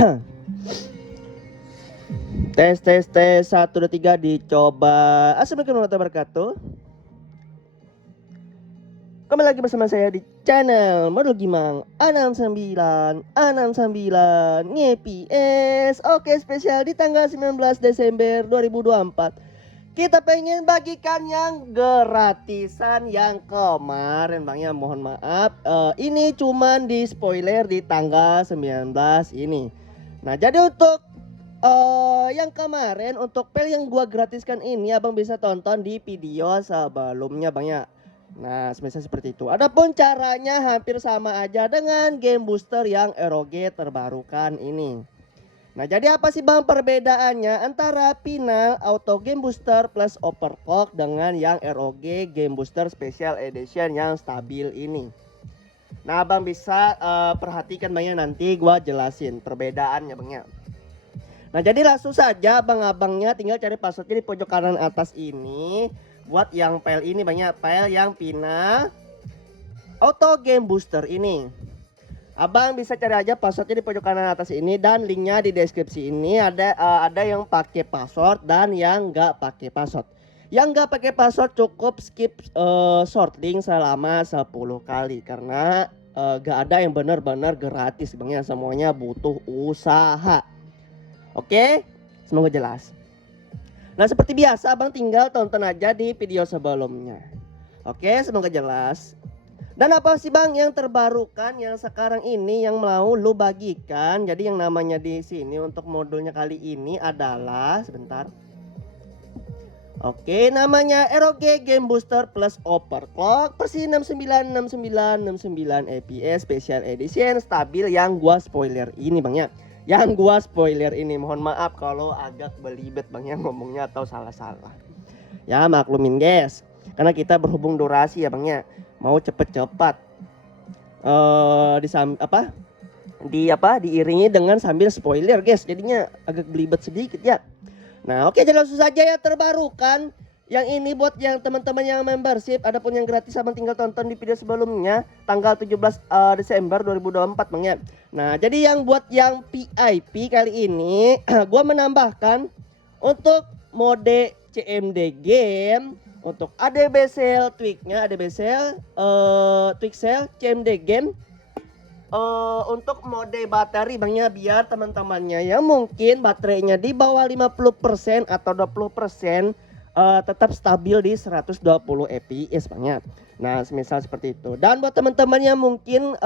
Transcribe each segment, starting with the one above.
Tes tes tes 1 2 3 dicoba. Assalamualaikum warahmatullahi wabarakatuh. Kembali lagi bersama saya di channel Modul Gimang 69 ngeps. Oke, spesial di tanggal 19 Desember 2024. Kita pengen bagikan yang gratisan yang kemarin Bang ya. Mohon maaf, ini cuman di spoiler di tanggal 19 ini. Nah, jadi untuk yang kemarin untuk pel yang gua gratiskan ini abang bisa tonton di video sebelumnya Bang ya. Nah, semisal seperti itu. Adapun caranya hampir sama aja dengan game booster yang ROG terbarukan ini. Nah, jadi apa sih Bang perbedaannya antara Final Auto Game Booster plus Overclock dengan yang ROG Game Booster Special Edition yang stabil ini? Nah, Bang bisa perhatikan Bang ya, nanti gua jelasin perbedaannya Bang ya. Nah, jadi langsung saja abang-abangnya tinggal cari passwordnya di pojok kanan atas ini. Buat yang file ini banyak file yang Final Auto Game Booster ini. Abang bisa cari aja passwordnya di pojok kanan atas ini dan linknya di deskripsi ini. Ada yang pakai password dan yang nggak pakai password. Yang nggak pakai password cukup skip short link selama 10 kali karena nggak ada yang benar-benar gratis Bang ya, semuanya butuh usaha. Oke, semoga jelas. Nah, seperti biasa abang tinggal tonton aja di video sebelumnya. Oke, semoga jelas. Dan apa sih Bang yang terbarukan yang sekarang ini yang mau lu bagikan? Jadi yang namanya di sini untuk modulnya kali ini adalah sebentar. Oke, namanya ROG Game Booster plus Overclock versi 69 fps Special Edition stabil yang gua spoiler ini Bang ya. Yang gua spoiler ini, mohon maaf kalau agak belibet Bang ya ngomongnya atau salah-salah. Ya maklumin guys, karena kita berhubung durasi ya Bang ya, mau cepet-cepat diiringi dengan sambil spoiler guys, jadinya agak belibet sedikit ya. Nah, oke, jadi langsung saja ya terbarukan. Yang ini buat yang teman-teman yang membership, adapun yang gratis abang tinggal tonton di video sebelumnya tanggal 17 Desember 2024 Bang ya. Nah, jadi yang buat yang VIP kali ini gua menambahkan untuk mode CMD game, untuk ADBCL tweaknya, tweak CMD game, untuk mode baterai Bang ya, biar teman-temannya yang mungkin baterainya di bawah 50% atau 20% tetap stabil di 120 fps Bang ya. Nah, semisal seperti itu. Dan buat teman-teman yang mungkin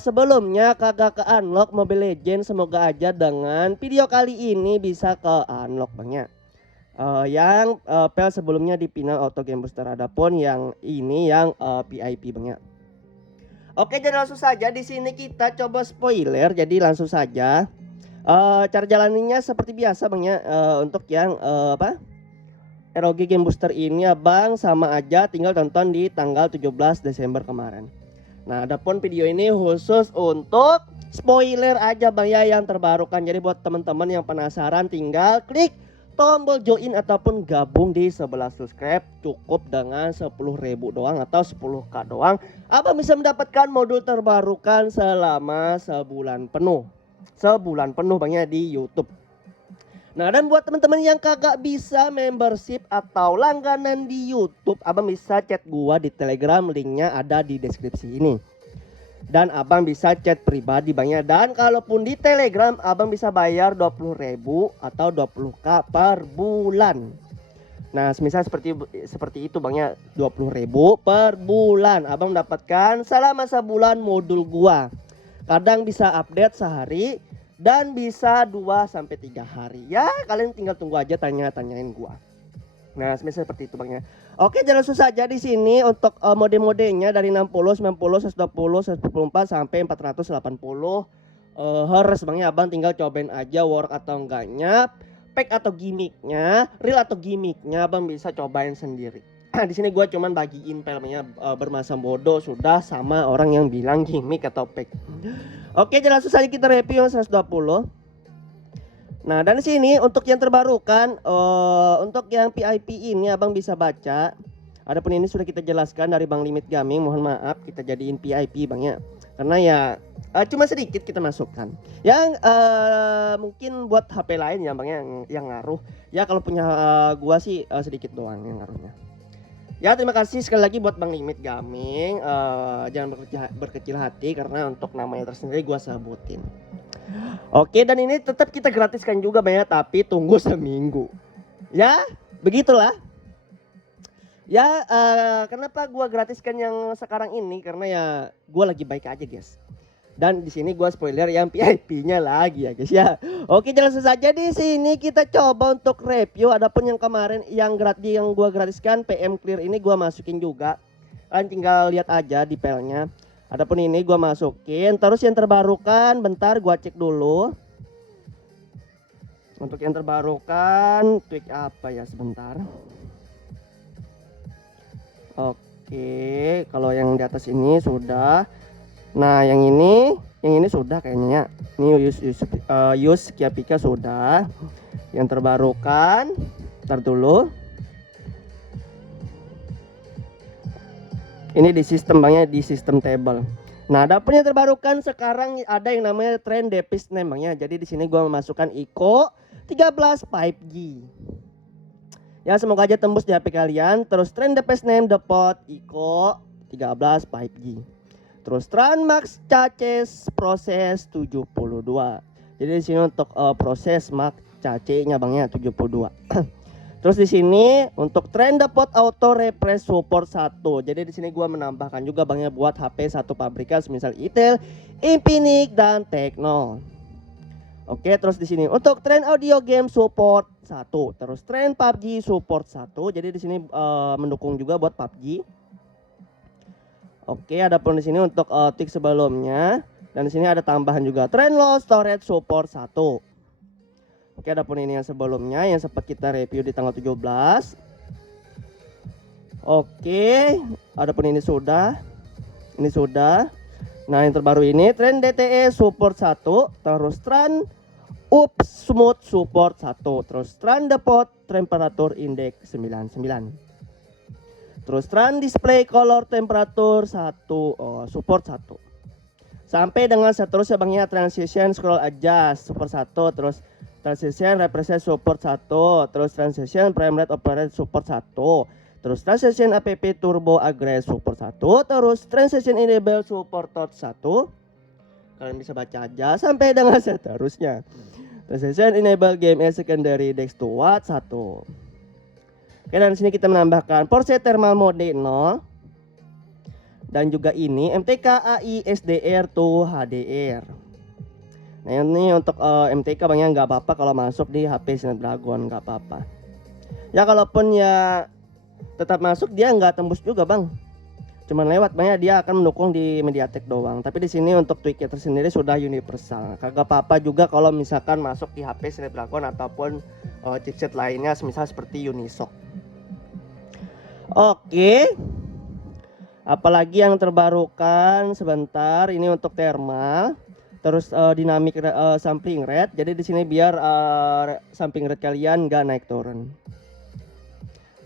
sebelumnya kagak ke unlock Mobile Legends, semoga aja dengan video kali ini bisa ke unlock Bang ya. Yang pel sebelumnya di Final Auto Game Booster, adapun yang ini yang VIP Bang ya. Oke, jadi langsung saja di sini kita coba spoiler. Jadi langsung saja. Cara jalaninya seperti biasa Bang ya. Untuk yang ROG Game Booster ini abang sama aja tinggal tonton di tanggal 17 Desember kemarin. Nah, adapun video ini khusus untuk spoiler aja Bang ya yang terbarukan. Jadi buat teman-teman yang penasaran tinggal klik tombol join ataupun gabung di sebelah subscribe, cukup dengan 10.000 doang atau 10k doang. Abang bisa mendapatkan modul terbarukan selama sebulan penuh. Sebulan penuh Bang ya di YouTube. Nah, dan buat teman-teman yang kagak bisa membership atau langganan di YouTube, abang bisa chat gua di Telegram, linknya ada di deskripsi ini. Dan abang bisa chat pribadi Bang ya. Dan kalaupun di Telegram abang bisa bayar 20.000 atau 20k per bulan. Nah, semisal seperti itu Bang ya, 20.000 per bulan abang mendapatkan selama sebulan modul gua. Kadang bisa update sehari dan bisa 2 sampai 3 hari. Ya, kalian tinggal tunggu aja tanyain gua. Nah, semisal seperti itu Bang ya. Oke, jangan susah aja di sini untuk mode-modenya dari 60, 90, 120, 144 sampai 480 Hz Bang ya. Abang tinggal cobain aja work atau enggaknya, pack atau gimmicknya, real atau gimmicknya abang bisa cobain sendiri. Di sini gua cuman bagiin filmnya bermasa bodoh sudah sama orang yang bilang gimmick atau pack. Oke, jangan susah aja kita review yang 120. Nah, dan sini untuk yang terbarukan, untuk yang VIP ini abang bisa baca. Adapun ini sudah kita jelaskan dari Bang Limit Gaming, mohon maaf kita jadiin VIP Bang ya. karena ya cuma sedikit kita masukkan. Yang mungkin buat HP lain ya Bang yang ngaruh. Ya kalau punya gua sih sedikit doang yang ngaruhnya. Ya terima kasih sekali lagi buat Bang Limit Gaming. Jangan berkecil hati karena untuk namanya tersendiri gua sebutin. Oke, dan ini tetap kita gratiskan juga Bang ya, tapi tunggu seminggu. Ya, begitulah. Ya, kenapa gua gratiskan yang sekarang ini? Karena ya gua lagi baik aja, guys. Dan di sini gua spoiler yang VIP-nya lagi ya, guys ya. Oke, langsung saja di sini kita coba untuk review. Adapun yang kemarin yang gua gratiskan PM Clear ini gua masukin juga. Kalian tinggal lihat aja di filenya. Adapun ini gua masukin. Terus yang terbarukan, bentar gua cek dulu. Untuk yang terbarukan, tweak apa ya sebentar. Oke, kalau yang di atas ini sudah. Nah, yang ini sudah kayaknya. Ini use Kiapika sudah. Yang terbarukan, ntar dulu. Ini di sistem Bangnya, di sistem table. Nah, dapurnya terbarukan sekarang ada yang namanya Trend Device Name Bangnya. Jadi di sini gua memasukkan ICO 13 5G. Ya, semoga aja tembus di HP kalian. Terus Trend Device Name Depot ICO 13 5G. Terus Tranmax Cache proses 72. Jadi di sini untuk proses Max Cache-nya Bangnya 72. Terus di sini untuk Trend Depot Auto Refresh Support 1. Jadi di sini gua menambahkan juga Bangnya buat HP satu pabrikan misal Itel, Infinix dan Tecno. Oke, terus di sini untuk Trend Audio Game Support 1. Terus Trend PUBG Support 1. Jadi di sini mendukung juga buat PUBG. Oke, adapun di sini untuk tik sebelumnya dan di sini ada tambahan juga Trend Low Storage Support 1. Oke, adapun ini yang sebelumnya yang sempat kita review di tanggal 17. Oke, adapun ini sudah. Ini sudah. Nah, yang terbaru ini Trend DTE Support 1, terus Trend Up Smooth Support 1, terus Trend Depot Temperature Index 99. Terus Trend Display Color Temperature 1, Support 1. Sampai dengan seterusnya Bangnya Transition Scroll Adjust Support 1, terus Transition Represent Support 1, terus Transition Frame Rate Operate Support 1, terus Transition App Turbo Aggress Support 1, terus Transition Enable Support 1. Kalian bisa baca aja sampai dengan seterusnya. Transition Enable Game as Secondary Dex to Watt 1. Oke, dan sini kita menambahkan Force Thermal Mode 0. Dan juga ini MTK AI SDR to HDR. Nah, ini untuk MTK Bangnya nggak apa-apa kalau masuk di HP Snapdragon, nggak apa-apa. Ya kalaupun ya tetap masuk dia nggak tembus juga Bang. Cuman lewat Bangnya dia akan mendukung di MediaTek doang. Tapi di sini untuk tweaknya tersendiri sudah universal. Kagak apa-apa juga kalau misalkan masuk di HP Snapdragon ataupun chipset lainnya semisal seperti Unisoc. Oke. Apalagi yang terbarukan sebentar ini untuk thermal. Terus dynamic sampling rate. Jadi di sini biar sampling rate kalian nggak naik turun.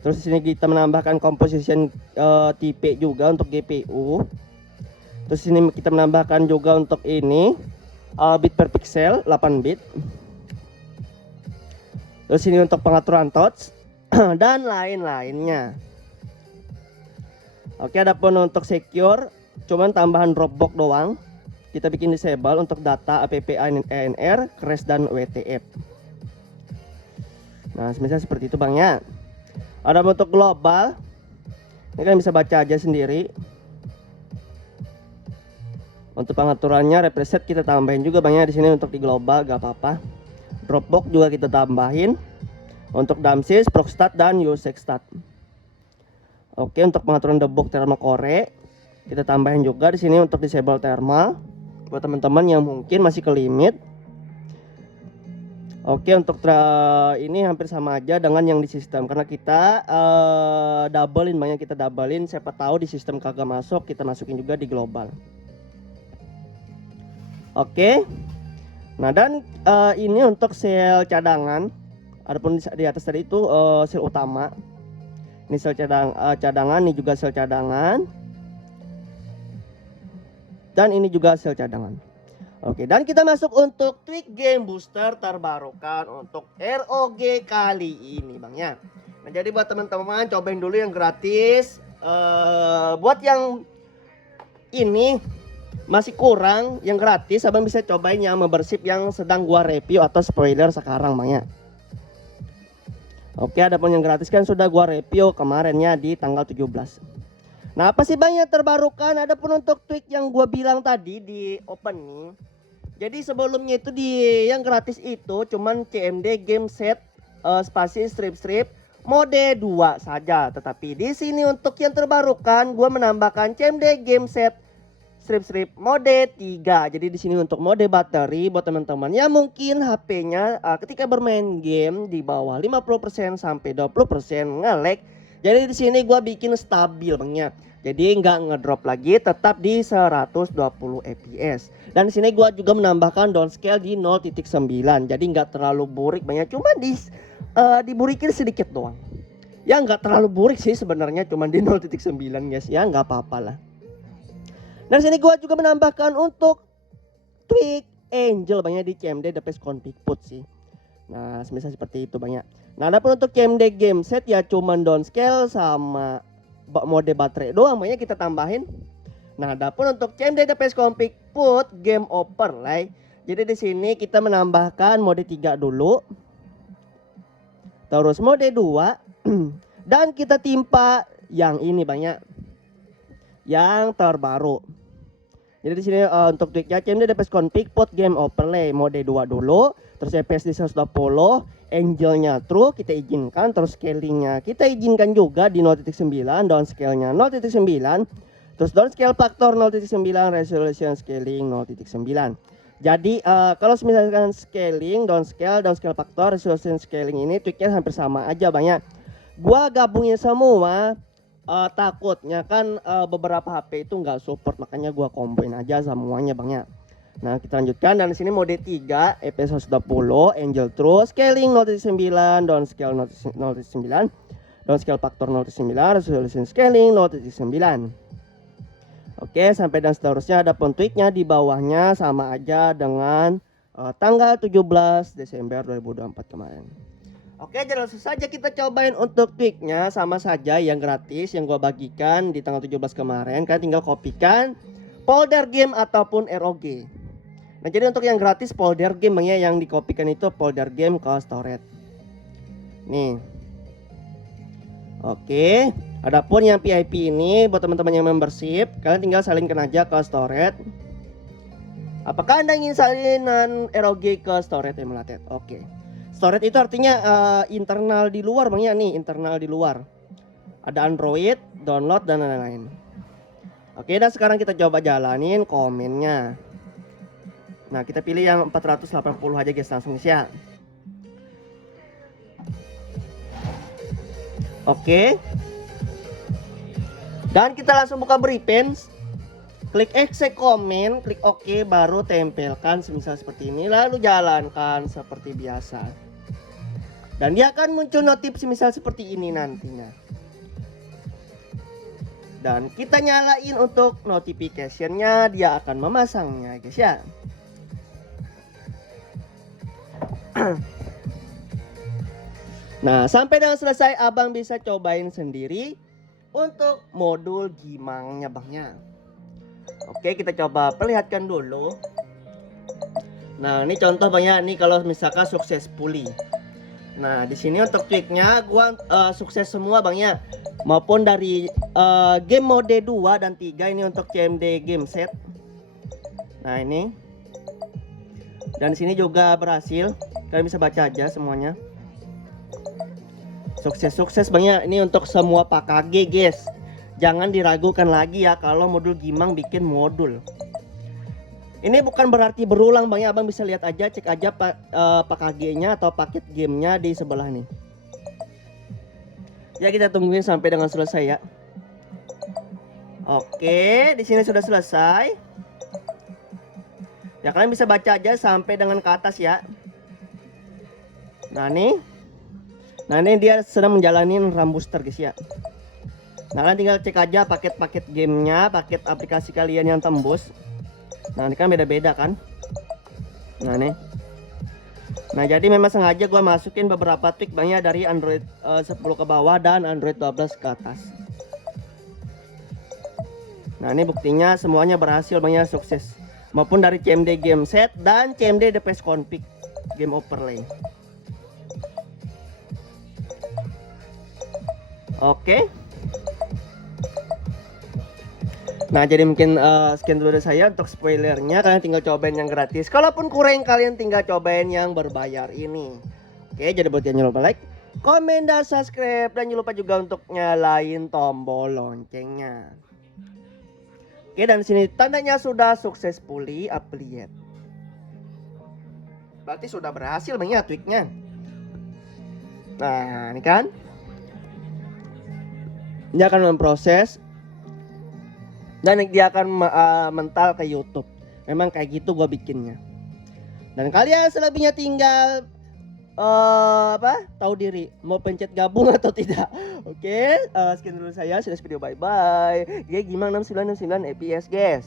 Terus di sini kita menambahkan composition tipe juga untuk GPU. Terus sini kita menambahkan juga untuk ini bit per pixel 8 bit. Terus ini untuk pengaturan touch dan lain-lainnya. Oke, adapun untuk secure cuman tambahan Dropbox doang. Kita bikin disable untuk data app ANR, crash dan WTF. Nah, semisal seperti itu Bangnya. Ada untuk global. Ini kalian bisa baca aja sendiri. Untuk pengaturannya represet kita tambahin juga Bangnya di sini untuk di global gak apa-apa. Dropbox juga kita tambahin. Untuk Damsys, Procstat dan USEXstat. Oke, untuk pengaturan debug thermal core kita tambahin juga di sini untuk disable thermal buat teman-teman yang mungkin masih ke limit. Oke, untuk ini hampir sama aja dengan yang di sistem karena kita doublein Bangnya, kita doublein siapa tahu di sistem kagak masuk kita masukin juga di global. Oke. Nah, dan ini untuk sel cadangan. Adapun di atas tadi itu sel utama. Ini sel cadangan, ini juga sel cadangan. dan ini juga sel cadangan. Oke, dan kita masuk untuk tweak game booster terbarukan untuk ROG kali ini Bang ya. Nah, jadi buat teman-teman cobain dulu yang gratis. Buat yang ini masih kurang yang gratis, abang bisa cobain yang membership yang sedang gua review atau spoiler sekarang Bang ya. Oke, adapun yang gratis kan sudah gua review kemarinnya di tanggal 17. Nah, apa sih Bang yang terbarukan? Adapun untuk tweak yang gua bilang tadi di opening. Jadi sebelumnya itu di yang gratis itu cuman CMD game set spasi strip mode 2 saja. Tetapi di sini untuk yang terbarukan gua menambahkan CMD game set strip mode 3. Jadi di sini untuk mode bateri buat teman-teman yang mungkin HP-nya ketika bermain game di bawah 50% sampai 20% nge-lag. Jadi di sini gua bikin stabil Bang ya. Jadi nggak ngedrop lagi, tetap di 120 fps. Dan di sini gua juga menambahkan downscale di 0.9. Jadi nggak terlalu burik banyak, cuma diburikin sedikit doang. Ya nggak terlalu burik sih sebenarnya, cuma di 0.9 guys. Ya nggak apa-apa lah. Dan sini gua juga menambahkan untuk tweak angel banyak di CMD the best config put sih. Nah, semisal seperti itu banyak. Nah, adapun untuk CMD game set ya cuman downscale sama mode baterai doang banyak kita tambahin. Nah, adapun untuk CMD the best config put game overlay. Jadi di sini kita menambahkan mode 3 dulu. Terus mode 2 dan kita timpa yang ini banyak yang terbaru. Jadi di sini untuk tweaknya CMD the best config put game overlay mode 2 dulu, terus FPS di 120, angelnya true kita izinkan, terus scalingnya kita izinkan juga di 0.9, downscale-nya 0.9, terus downscale faktor 0.9, resolution scaling 0.9. Jadi kalau misalkan scaling, downscale faktor, resolution scaling ini tweaknya hampir sama aja banyak. Gua gabungin semua. Takutnya kan beberapa HP itu nggak support, makanya gua komboin aja semuanya Bang ya. Nah, kita lanjutkan dan di sini mode 3 FPS 120, angel true, scaling 0.9, downscale 0.9, downscale faktor 0.9, resolution scaling 0.9. Oke, sampai dan seterusnya. Ada tweaknya di bawahnya sama aja dengan tanggal 17 Desember 2024 kemarin. Oke, jadi langsung saja kita cobain untuk tweaknya. Sama saja yang gratis yang gua bagikan di tanggal 17 kemarin. Kalian tinggal kopikan folder game ataupun ROG. Nah, jadi untuk yang gratis folder game ya, yang dikopikan itu folder game ke storage. Nih. Oke, adapun yang VIP ini buat teman-teman yang membership, kalian tinggal salinkan aja ke storage. Apakah Anda ingin salinan ROG ke storage emulated? Oke. Storage itu artinya internal di luar Bang ya, nih internal di luar. Ada Android, download dan lain-lain. Oke, dan sekarang kita coba jalanin komennya. Nah, kita pilih yang 480 aja guys, langsung ya. Oke. Dan kita langsung buka Behance. Klik exec komen, klik OK, baru tempelkan semisal seperti ini, lalu jalankan seperti biasa. Dan dia akan muncul notif semisal seperti ini nantinya. Dan kita nyalain untuk notification-nya, dia akan memasangnya guys ya. Nah, sampai dengan selesai abang bisa cobain sendiri untuk modul gimangnya Bangnya. Oke, kita coba perlihatkan dulu. Nah, ini contoh banyak nih kalau misalkan successfully. Nah, di sini untuk tweaknya gua sukses semua Bang ya. Maupun dari game mode 2 dan 3 ini untuk CMD game set. Nah, ini. Dan di sini juga berhasil. Kalian bisa baca aja semuanya. Sukses Bang ya. Ini untuk semua PKG guys. Jangan diragukan lagi ya kalau modul Gimang bikin modul. Ini bukan berarti berulang Bang ya, abang bisa lihat aja, cek aja PKG-nya atau paket gamenya di sebelah nih. Ya, kita tungguin sampai dengan selesai ya. Oke, di sini sudah selesai. Ya, kalian bisa baca aja sampai dengan ke atas ya. Nah nih dia sedang menjalani RAM booster guys ya. Nah, kalian tinggal cek aja paket-paket gamenya, paket aplikasi kalian yang tembus. Nah, ini kan beda-beda kan. Nah, nih. Nah, jadi memang sengaja gua masukin beberapa tweak banyak dari Android 10 ke bawah dan Android 12 ke atas. Nah, ini buktinya semuanya berhasil, banyak sukses. Maupun dari CMD game set dan CMD DPS config game overlay. Oke. Nah, jadi mungkin sekian dulu dari saya untuk spoilernya. Kalian tinggal cobain yang gratis. Kalaupun kurang, kalian tinggal cobain yang berbayar ini. Oke, jadi buat yang jangan lupa like, komen, dan subscribe. Dan jangan lupa juga untuk nyalain tombol loncengnya. Oke, dan sini tandanya sudah successfully upload. Berarti sudah berhasil banyak tweaknya. Nah, ini kan. Ini akan memproses dan dia akan mental ke YouTube. Memang kayak gitu gue bikinnya. Dan kalian selebihnya tinggal tahu diri mau pencet gabung atau tidak. Oke, sekian dulu saya. Sudah video, bye bye. Gimana 6969 FPS guys.